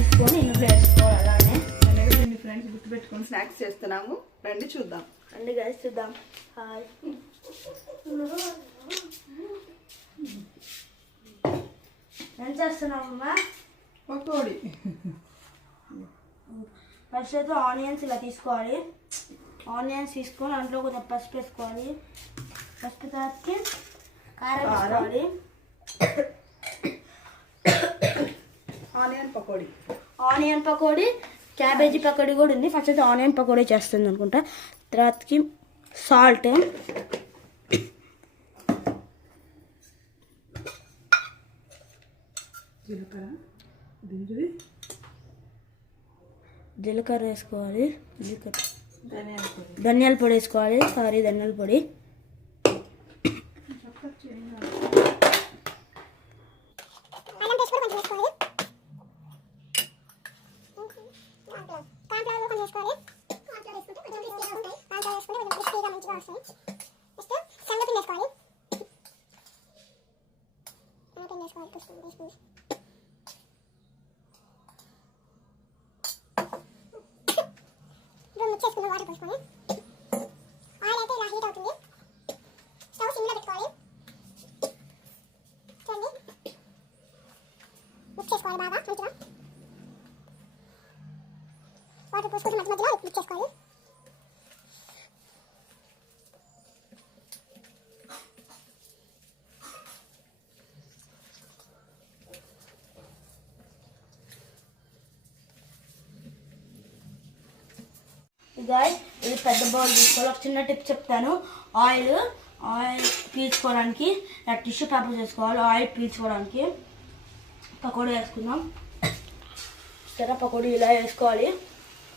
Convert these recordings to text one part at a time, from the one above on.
తీసుకొని ఇందులో వేసుకోవాలి అలానే అలాగే దీన్ని ఫ్రెండ్స్ గుర్తుపెట్టుకొని స్నాక్స్ చేస్తున్నాము. రండి చూద్దాం. అండి గైస్ చూద్దాం. హాయ్ ఏం చేస్తున్నామమ్మా పకోడి. ఫస్ట్ అయితే ఆనియన్స్ ఇలా తీసుకోవాలి. ఆనియన్స్ తీసుకొని అందులో కొంచెం పసుపు వేసుకోవాలి. పసుపు తర్వాతకి కారం కారం. వేసుకోవాలి. Onion pakodi. Onion pakodi cabbage pakodi కూడా ఉంది. ఫస్ట్ అయితే ఆనియన్ పకోడీ చేస్తుంది అనుకుంటా. తర్వాతకి సాల్ట్. జీలకర్ర వేసుకోవాలి. జీలకర్ర. ధనియాల పొడి. ధనియాల పొడి వేసుకోవాలి. సారీ ధనియాల పొడి అల్లం పేస్ట్ కూడా కొంచెం వేసుకోవాలి కార్న్ఫ్లవర్ కొంచెం వేసుకోవాలి కార్న్ఫ్లవర్ వేసుకుంటే కొంచెం క్రిస్పీగా ఉంటాయి కార్న్ఫ్లవర్ వేసుకుంటే కొంచెం క్రిస్పీగా మంచిగా వస్తాయి నెక్స్ట్ శనగపిండి వేసుకోవాలి శనగపిండి వేసుకోవాలి టూ స్పూన్ త్రీ స్పూన్స్ ఇప్పుడు మిక్స్ చేసుకున్న వాటర్ పోసుకొని ఆయిల్ అయితే ఇలా హీట్ అవుతుంది స్టవ్ సిమ్లో పెట్టుకోవాలి చూడండి మిక్స్ చేసుకోవాలి బాగా మంచిగా వాటర్ మధ్య మధ్యలో మిక్స్ చేసుకోవాలి గాయ్ ఇది పెద్ద బౌల్ తీసుకోవాలి. ఒక చిన్న టిప్ చెప్తాను. ఆయిల్ ఆయిల్ పీల్చుకోవడానికి టిష్యూ పేపర్ చేసుకోవాలి ఆయిల్ పీల్చుకోవడానికి. పకోడీ వేసుకుందాం. సరే పకోడీ ఇలా వేసుకోవాలి.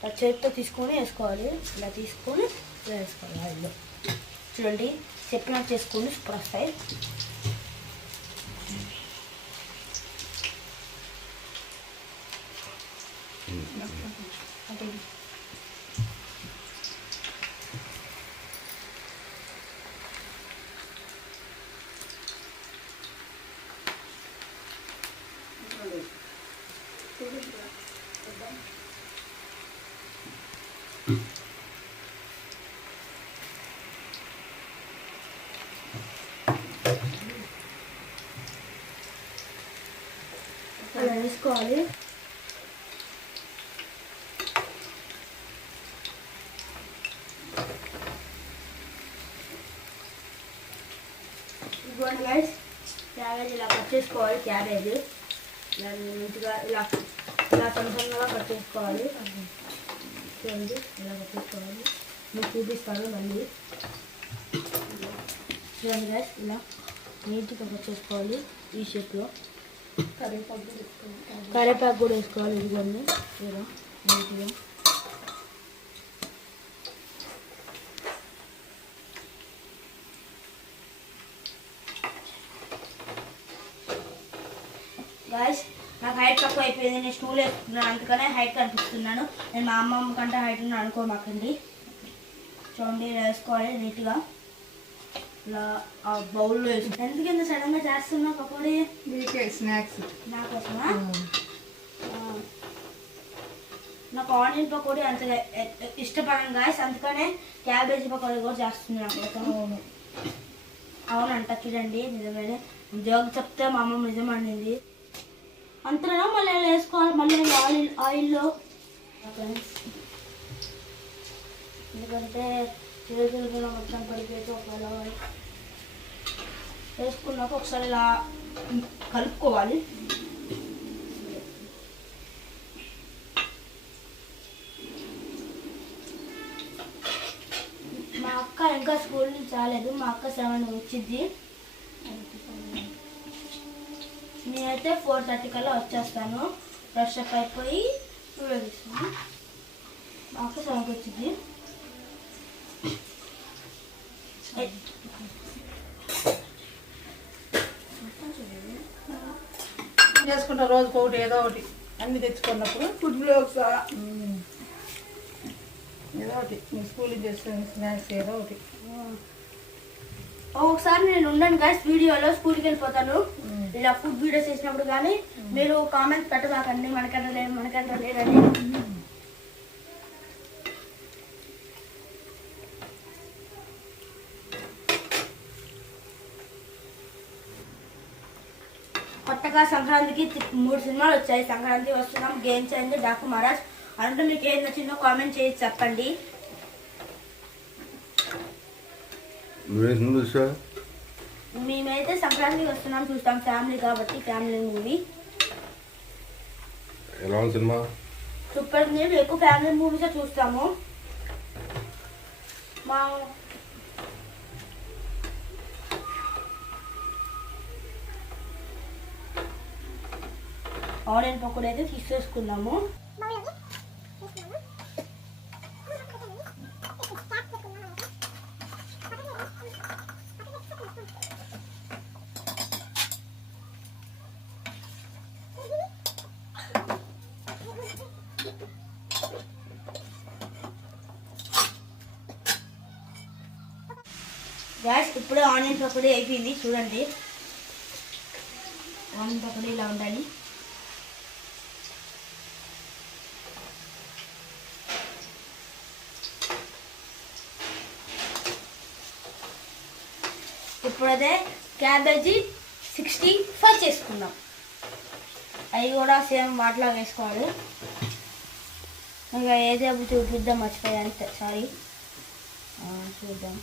ఇలా చేతితో తీసుకొని వేసుకోవాలి. ఇలా తీసుకొని ఇలా వేసుకోవాలి ఆయిల్లో చూడండి చెప్పినట్టు చేసుకోండి. సూపర్ వస్తాయి. అంటే అలా వేసుకోవాలి ఇదిగోండి గైస్ క్యాబేజ్ ఇలా కట్ చేసుకోవాలి క్యాబేజ్ ఇలా నీట్గా ఇలా ఇలా సన్న సన్నగా కట్ చేసుకోవాలి చూడండి ఇలా కట్ నేను మీకు చూపిస్తాను మళ్ళీ. చూడండి గైస్ ఇలా నీట్గా పట్టేసుకోవాలి ఈ షేప్లో కరివేపాకు కూడా వేసుకోవాలి కరివేపాకు కూడా వేసుకోవాలి ఇదిగోండి. ఇలా నీట్గా. Guys అయిపోయింది. నేను స్టూల్ వేసుకున్నాను అందుకనే హైట్ కనిపిస్తున్నాను. నేను మా అమ్మమ్మ కంటే హైట్ ఉన్నాను అనుకోమాకండి చూడండి వేసుకోవాలి నీట్గా. ఇలా ఆ బౌల్లో వేసుకో. ఎందుకు ఇంత సడన్గా చేస్తున్నా పకోడీ? మీకే స్నాక్స్ నా కోసమా. నాకు ఆనియన్ పకోడీ అంత ఇష్టపడను గాయస్ అందుకనే క్యాబేజీ పకోడీ కూడా చేస్తుంది నా కోసం. అవునంట చూడండి నిజమేనే జోక్ చెప్తే మా అమ్మ నిజం అంతలో మళ్ళీ ఇలా వేసుకోవాలి? మళ్ళీ ఆయిల్ ఆయిల్లో. ఎందుకంటే చేతులు మొత్తం పడిపోయితే ఒకవేళ వేసుకున్నాక ఒకసారి ఇలా కలుపుకోవాలి. మా అక్క ఇంకా స్కూల్ నుంచి రాలేదు. మా అక్క సెవెన్ వచ్చింది. నేనైతే ఫోర్ థర్టీ కల్లా వచ్చేస్తాను. ఫ్రెష్ అప్ అయిపోయి వెళ్ళిస్తాను మా అక్క సెవెన్కి వచ్చింది. చేసుకుంటా రోజుకి ఒకటి ఏదో ఒకటి. అన్ని తెచ్చుకున్నప్పుడు ఫుడ్ బ్లాగ్స్ ఏదో ఒకటి. మీ స్కూల్ చేస్తే స్నాక్స్ ఏదో ఒకటి. ఒకసారి నేను ఉండను గాయస్ వీడియోలో స్కూల్కి వెళ్ళిపోతాను. ఇలా ఫుడ్ వీడియోస్ చేసినప్పుడు కానీ మీరు కామెంట్స్ పెట్టమాకండి మనకంటే లేదు మనకంటే లేదని. కొత్తగా సంక్రాంతికి మూడు సినిమాలు వచ్చాయి. సంక్రాంతి వస్తున్నాం గేమ్ చేంజ్ డాకు మహారాజ్ అంటే మీకు ఏం నచ్చిందో కామెంట్ చేసి చెప్పండి. చూసా మేమైతే సంక్రాంతికి వస్తున్నాం చూస్తాం ఫ్యామిలీ కాబట్టి ఫ్యామిలీ మూవీ. ఎలా ఉంది సినిమా? సూపర్ నేను ఎక్కువ ఫ్యామిలీ మూవీసే చూస్తాము. మా ఆనియన్ పకోడీ అయితే తీసేసుకున్నాము. గ్యాస్ ఇప్పుడే ఆనియన్ పకోడీ అయిపోయింది. చూడండి. ఆనియన్ పకోడీ ఇలా ఉండాలి. ఇప్పుడైతే క్యాబేజీ సిక్స్టీ ఫైవ్ చేసుకుందాం. అవి కూడా సేమ్ వాటిలో వేసుకోవాలి. ఇంకా ఏదో చూపిద్దాం మర్చిపోయాను. సారీ. చూద్దాం.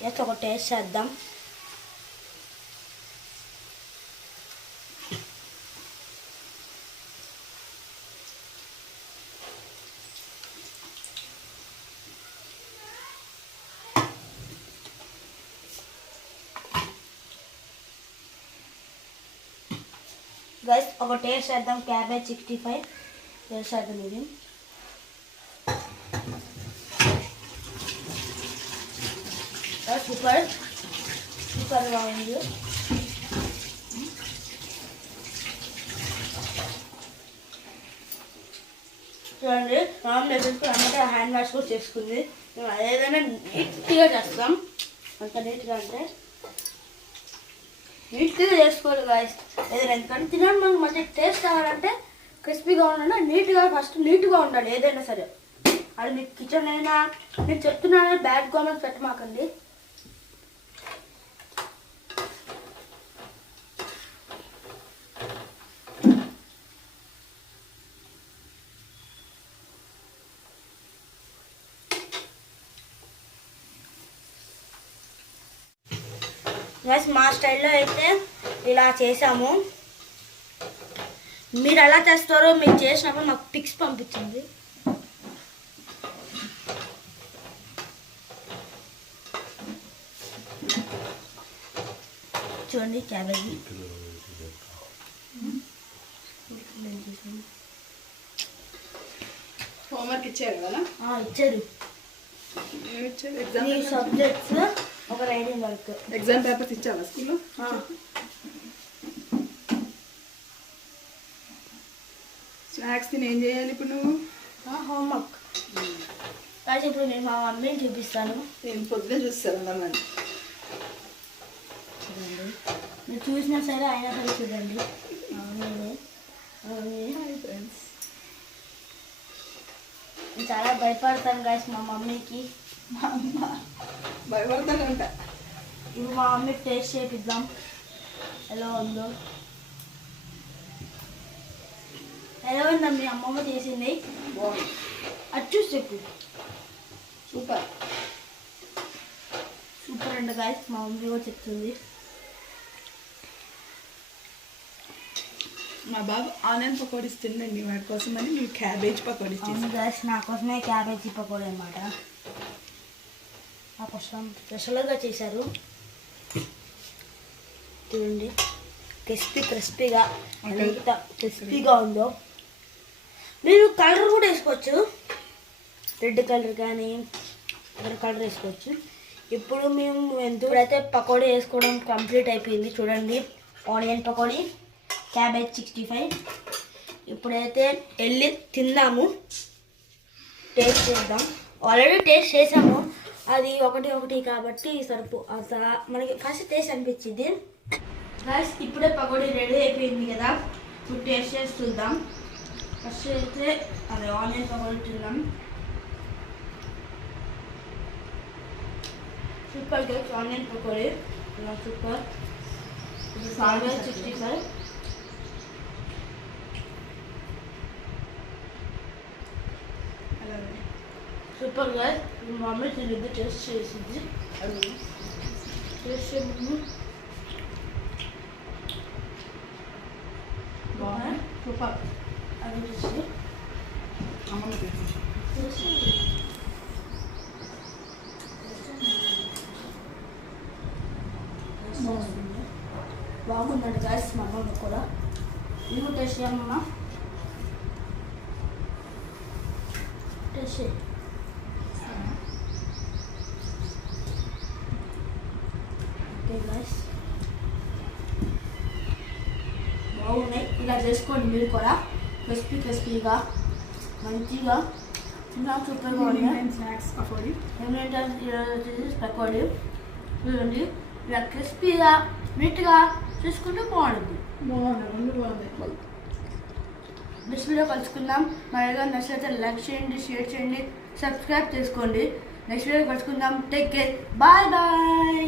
జస్ట్ ఒక టేస్ట్ చేద్దాం గైస్ ఒక టేస్ట్ చేద్దాం క్యాబేజ్ సిక్స్టీ ఫైవ్ టేస్ట్ చేద్దాం ఇది సూపర్. కుక్కర్ బాగుంది చూడండి రామ్ లెవెల్కి అమ్మటే హ్యాండ్ వాష్ కూడా చేసుకుంది. మేము అదేదైనా నీట్గా చేస్తాం. అంత నీట్గా అంటే. నీట్గా చేసుకోవాలి గాయస్ ఏదైనా ఎందుకంటే తినడం మనకు మంచి టేస్ట్ కావాలంటే క్రిస్పీగా ఉండాలి నీట్గా ఫస్ట్ నీట్గా ఉండాలి ఏదైనా సరే. అది మీకు కిచెన్ అయినా నేను చెప్తున్నాను బ్యాడ్ కామెంట్స్ పెట్టమాకండి. గైస్ మా స్టైల్లో అయితే ఇలా చేసాము మీరు ఎలా చేస్తారో మీరు చేసినప్పుడు మాకు పిక్స్ పంపించండి. చూడండి క్యాబేజీ. హోంవర్క్ ఇచ్చారు కదా? ఇచ్చారు. సబ్జెక్ట్స్ ఒక రైడింగ్ వర్క్. ఎగ్జామ్ పేపర్స్ ఇచ్చావా స్కూల్లో స్నాక్స్ తిని ఏం చేయాలి ఇప్పుడు నువ్వు? హోంవర్క్ కానీ ఇప్పుడు నేను మా మమ్మీని చూపిస్తాను. నేను పొద్దునే చూస్తాను అందమని చూడండి. మీరు చూసినా సరే అయినా సరే చూడండి. ఫ్రెండ్స్ నేను. చాలా భయపడతాను గాయస్ మా మమ్మీకి. భయపడతానే ఉంటా. ఇప్పుడు మా మమ్మీకి టేస్ట్ చేపిద్దాం. ఎలా ఉందో. ఎలా ఉందా మీ అమ్మమ్మ చేసింది? బాగుంది. అది చూసి చెప్పు. సూపర్. సూపర్ అండి గాయస్ మా మమ్మీ కూడా చెప్తుంది. మా బాబు ఆనియన్ పకోడీస్ తినండి వాటి కోసం అని మేము క్యాబేజ్ పకోడీ చేసాం నా కోసమే క్యాబేజీ పకోడీ అనమాట స్పెషల్గా చేశారు. చూడండి క్రిస్పీ క్రిస్పీగా ఎంత క్రిస్పీగా ఉందో. మీరు కలర్ కూడా వేసుకోవచ్చు. రెడ్ కలర్ కానీ వేరే కలర్ వేసుకోవచ్చు. ఇప్పుడు మేము ఇప్పుడైతే పకోడీ వేసుకోవడం కంప్లీట్ అయిపోయింది చూడండి. Onion pakodi cabbage sixty five. ఇప్పుడైతే వెళ్ళి తిందాము టేస్ట్ చేద్దాం. ఆల్రెడీ టేస్ట్ చేసాము. అది ఒకటి ఒకటి కాబట్టి సరిపో అంత మనకి ఫస్ట్ టేస్ట్ అనిపించింది. గాయస్ ఇప్పుడే పకోడీ రెడీ అయిపోయింది కదా. ఇప్పుడు టేస్ట్ చేసి చూద్దాం. ఫస్ట్ అయితే అది ఆనియన్ పకోడీ తిందాం సూపర్ గైస్ ఆనియన్ పకోడీ. ఇలా సూపర్ ఇది సాల్వే సిక్స్టీ ఫైవ్ సూపర్ గా మా మమ్మీ తిరిగి టేస్ట్ చేసింది టేస్ట్ చేయము బాగున్నాయి సూపర్ అది చూసి అమ్మమ్మ చేసి బాగుందండి గాయస్ మా అమ్మమ్మ కూడా నువ్వు టేస్ట్ చేయమ్మా టేస్ట్ చేయి ఓకే గాయస్ బాగున్నాయి ఇలా చేసుకోండి మీరు కూడా క్రిస్పీ క్రిస్పీగా మంచిగా సూపర్గా ఉన్నాయి. స్నాక్స్ పకోడీ. వచ్చేసి చూడండి ఇలా క్రిస్పీగా నీట్గా చూసుకుంటూ బాగుంటుంది. బాగుంది బాగుంది. నెక్స్ట్ వీడియో కలుసుకుందాం. మరి ఏదైనా నచ్చితే లైక్ చేయండి షేర్ చేయండి సబ్స్క్రైబ్ చేసుకోండి. నెక్స్ట్ వీడియో కలుసుకుందాం. Take care bye bye